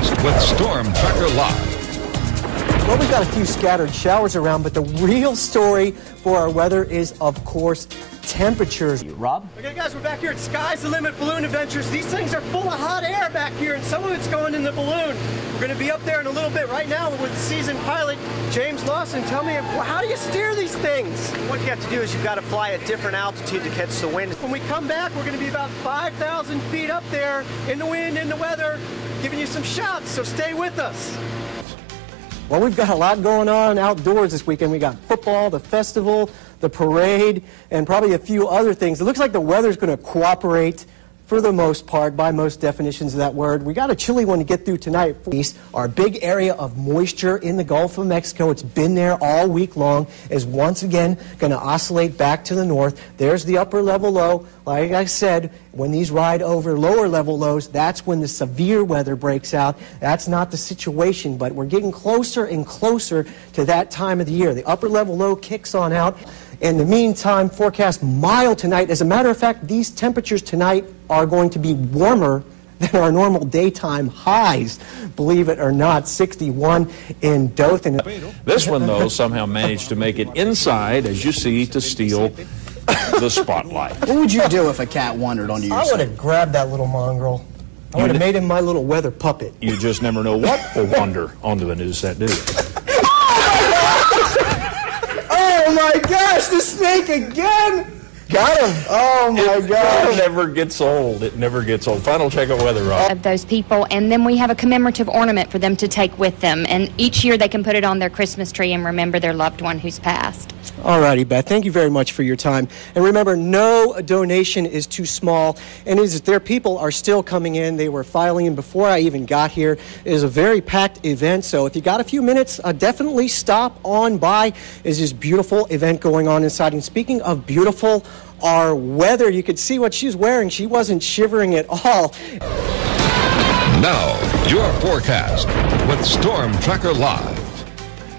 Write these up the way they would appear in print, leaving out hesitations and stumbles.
forecast with Storm Tracker Live. Well, we've got a few scattered showers around, but the real story for our weather is, of course, temperatures. Rob? Okay, guys, we're back here at Sky's the Limit Balloon Adventures. These things are full of hot air back here, and some of it's going in the balloon. We're going to be up there in a little bit. Right now, we're with seasoned pilot James Lawson. Tell me, how do you steer these things? What you have to do is you've got to fly at different altitude to catch the wind. When we come back, we're going to be about 5,000 feet up there in the wind, in the weather, giving you some shots, so stay with us. Well, we've got a lot going on outdoors this weekend. We got football, the festival, the parade, and probably a few other things. It looks like the weather's going to cooperate for the most part, by most definitions of that word. We got a chilly one to get through tonight. Our big area of moisture in the Gulf of Mexico, it's been there all week long, is once again going to oscillate back to the north. There's the upper level low. Like I said, when these ride over lower level lows, that's when the severe weather breaks out. That's not the situation, but we're getting closer and closer to that time of the year. The upper level low kicks on out. In the meantime, forecast mild tonight. As a matter of fact, these temperatures tonight are going to be warmer than our normal daytime highs, believe it or not. 61 in Dothan. This one, though, somehow managed to make it inside, as you see, to steal the spotlight. What would you do if a cat wandered onto your I side? would have grabbed that little mongrel. I would have made him my little weather puppet. You just never know what will wander onto the news set, do you? Oh my gosh, the snake again! Got him! Oh my gosh! It never gets old. It never gets old. Final check of weather, Rob. Of those people, and then we have a commemorative ornament for them to take with them, and each year they can put it on their Christmas tree and remember their loved one who's passed. Alrighty, Beth, thank you very much for your time. And remember, no donation is too small, and their people are still coming in. They were filing in before I even got here. It is a very packed event, so if you got a few minutes, definitely stop on by. Is this beautiful event going on inside. And speaking of beautiful, our weather, you could see what she's wearing. She wasn't shivering at all. Now, your forecast with Storm Tracker Live.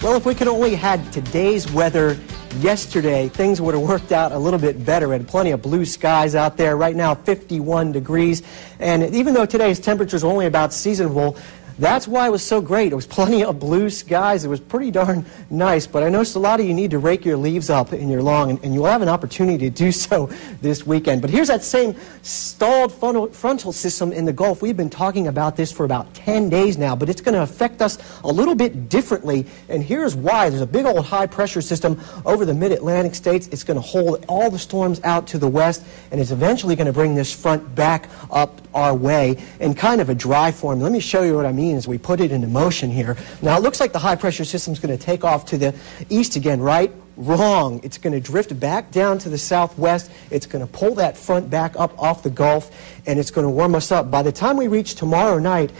Well, if we could only had today's weather yesterday, things would have worked out a little bit better. We had plenty of blue skies out there. Right now, 51 degrees. And even though today's temperature is only about seasonable, that's why it was so great. It was plenty of blue skies. It was pretty darn nice, but I noticed a lot of you need to rake your leaves up in your lawn, and you'll have an opportunity to do so this weekend. But here's that same stalled frontal system in the Gulf. We've been talking about this for about 10 days now, but it's going to affect us a little bit differently, and here's why. There's a big old high-pressure system over the mid-Atlantic states. It's going to hold all the storms out to the west, and it's eventually going to bring this front back up our way in kind of a dry form. Let me show you what I mean as we put it into motion here. Now, it looks like the high-pressure system is going to take off to the east again, right? Wrong. It's going to drift back down to the southwest. It's going to pull that front back up off the Gulf, and it's going to warm us up. By the time we reach tomorrow night,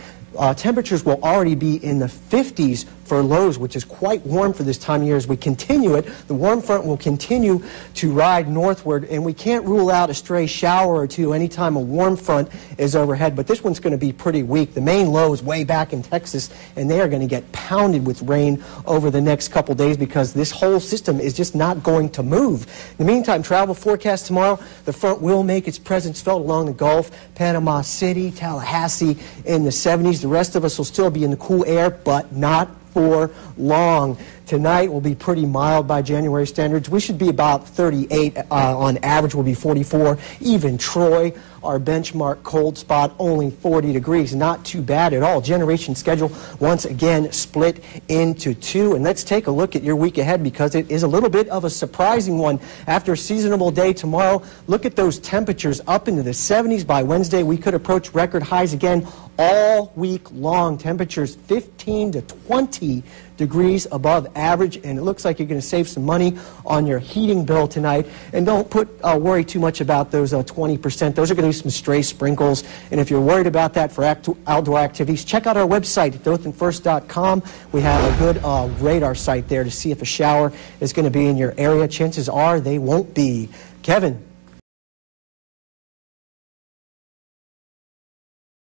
temperatures will already be in the 50s for lows, which is quite warm for this time of year. As we continue it, the warm front will continue to ride northward, and we can't rule out a stray shower or two anytime a warm front is overhead, but this one's going to be pretty weak. The main low is way back in Texas, and they are going to get pounded with rain over the next couple days because this whole system is just not going to move. In the meantime, travel forecast tomorrow, the front will make its presence felt along the Gulf, Panama City, Tallahassee in the 70s. The rest of us will still be in the cool air, but not for long. Tonight will be pretty mild by January standards. We should be about 38 on average. Will be 44. Even Troy, our benchmark cold spot, only 40 degrees. Not too bad at all. Generation schedule once again split into two. And let's take a look at your week ahead because it is a little bit of a surprising one. After a seasonable day tomorrow, look at those temperatures up into the 70s. By Wednesday, we could approach record highs again all week long. Temperatures 15 to 20 degrees above average, and it looks like you're going to save some money on your heating bill tonight. And don't worry too much about those 20%. Those are going to be some stray sprinkles. And if you're worried about that for outdoor activities, check out our website, dothanfirst.com. We have a good radar site there to see if a shower is going to be in your area. Chances are they won't be. Kevin.